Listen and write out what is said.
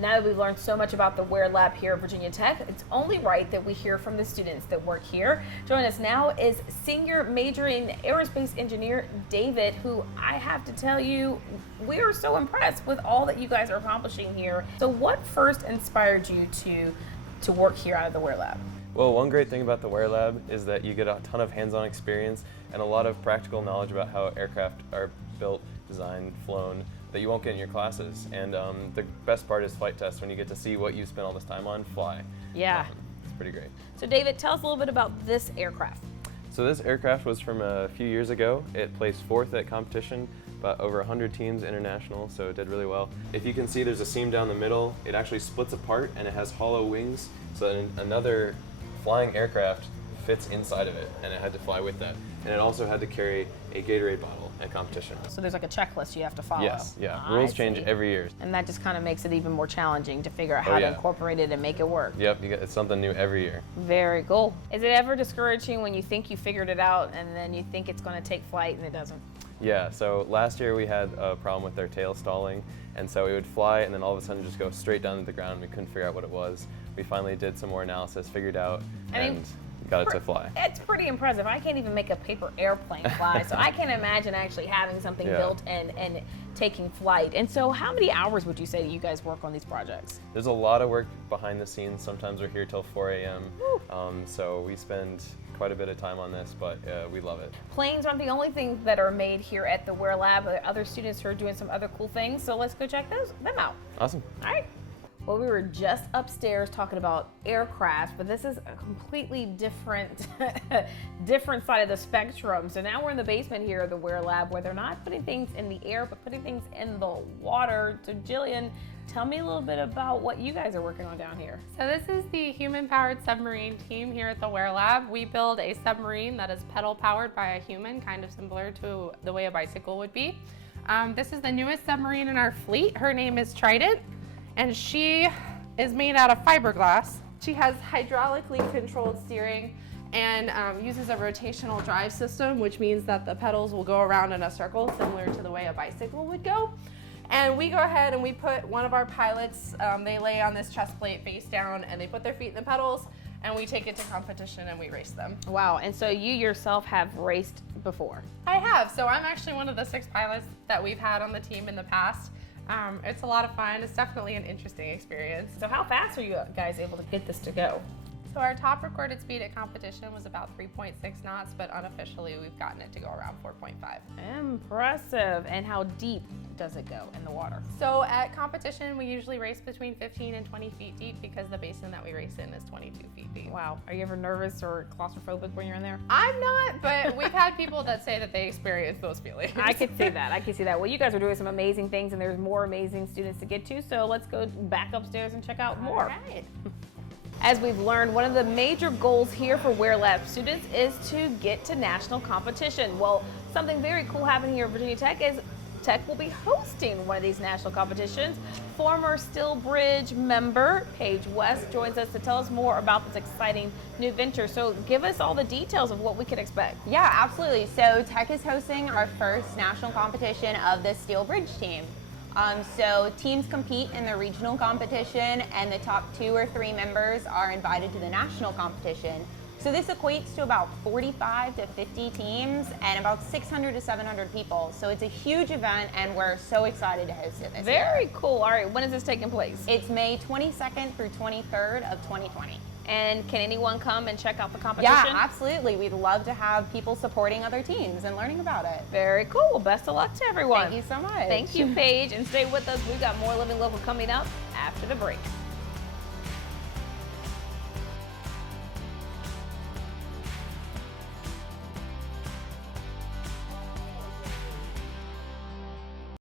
Now that we've learned so much about the Ware Lab here at Virginia Tech, it's only right that we hear from the students that work here. Joining us now is senior majoring aerospace engineer David, who I have to tell you, we are so impressed with all that you guys are accomplishing here. So what first inspired you to work here out of the Ware Lab? Well, one great thing about the Ware Lab is that you get a ton of hands-on experience and a lot of practical knowledge about how aircraft are built, designed, flown, that you won't get in your classes. And the best part is flight tests, when you get to see what you spent all this time on fly. Yeah. It's pretty great. So David, tell us a little bit about this aircraft. So this aircraft was from a few years ago. It placed 4th at competition, about over 100 teams international, so it did really well. If you can see, there's a seam down the middle. It actually splits apart and it has hollow wings, so that another flying aircraft fits inside of it, and it had to fly with that. And it also had to carry a Gatorade bottle at competition. So there's like a checklist you have to follow. Yes, yeah. Rules change every year. And that just kind of makes it even more challenging to figure out how to incorporate it and make it work. Yep, it's something new every year. Very cool. Is it ever discouraging when you think you figured it out and then you think it's going to take flight and it doesn't? Yeah, so last year we had a problem with their tail stalling, and so it would fly and then all of a sudden just go straight down to the ground. We couldn't figure out what it was. We finally did some more analysis, figured out, and got it to fly. It's pretty impressive. I can't even make a paper airplane fly, so I can't imagine actually having something built and taking flight. And so how many hours would you say that you guys work on these projects? There's a lot of work behind the scenes. Sometimes we're here till 4 a.m. So we spend quite a bit of time on this, but we love it. Planes aren't the only things that are made here at the Ware Lab. There are other students who are doing some other cool things, so let's go check them out. Awesome. All right. Well, we were just upstairs talking about aircraft, but this is a completely different side of the spectrum. So now we're in the basement here of the Ware Lab, where they're not putting things in the air, but putting things in the water. So Jillian, tell me a little bit about what you guys are working on down here. So this is the human-powered submarine team here at the Ware Lab. We build a submarine that is pedal-powered by a human, kind of similar to the way a bicycle would be. This is the newest submarine in our fleet. Her name is Trident, and she is made out of fiberglass. She has hydraulically controlled steering and uses a rotational drive system, which means that the pedals will go around in a circle similar to the way a bicycle would go. And we go ahead and we put one of our pilots, they lay on this chest plate face down and they put their feet in the pedals, and we take it to competition and we race them. Wow, and so you yourself have raced before? I have, so I'm actually one of the 6 pilots that we've had on the team in the past. It's a lot of fun. It's definitely an interesting experience. So how fast are you guys able to get this to go? So our top recorded speed at competition was about 3.6 knots, but unofficially we've gotten it to go around 4.5. Impressive. And how deep does it go in the water? So at competition, we usually race between 15 and 20 feet deep because the basin that we race in is 22 feet deep. Wow. Are you ever nervous or claustrophobic when you're in there? I'm not, but we've had people that say that they experience those feelings. I could see that. I could see that. Well, you guys are doing some amazing things, and there's more amazing students to get to, so let's go back upstairs and check out more. All right. As we've learned, one of the major goals here for Ware Lab students is to get to national competition. Well, something very cool happening here at Virginia Tech is Tech will be hosting one of these national competitions. Former Steel Bridge member Paige West joins us to tell us more about this exciting new venture. So give us all the details of what we can expect. Yeah, absolutely. So Tech is hosting our first national competition of the Steel Bridge team. So teams compete in the regional competition, and the top 2 or 3 members are invited to the national competition. So this equates to about 45 to 50 teams and about 600 to 700 people. So it's a huge event, and we're so excited to host it this year. Very cool. All right, when is this taking place? It's May 22nd through 23rd of 2020. And can anyone come and check out the competition? Yeah, absolutely. We'd love to have people supporting other teams and learning about it. Very cool. Well, best of luck to everyone. Thank you so much. Thank you, Paige. And stay with us. We've got more Living Local coming up after the break.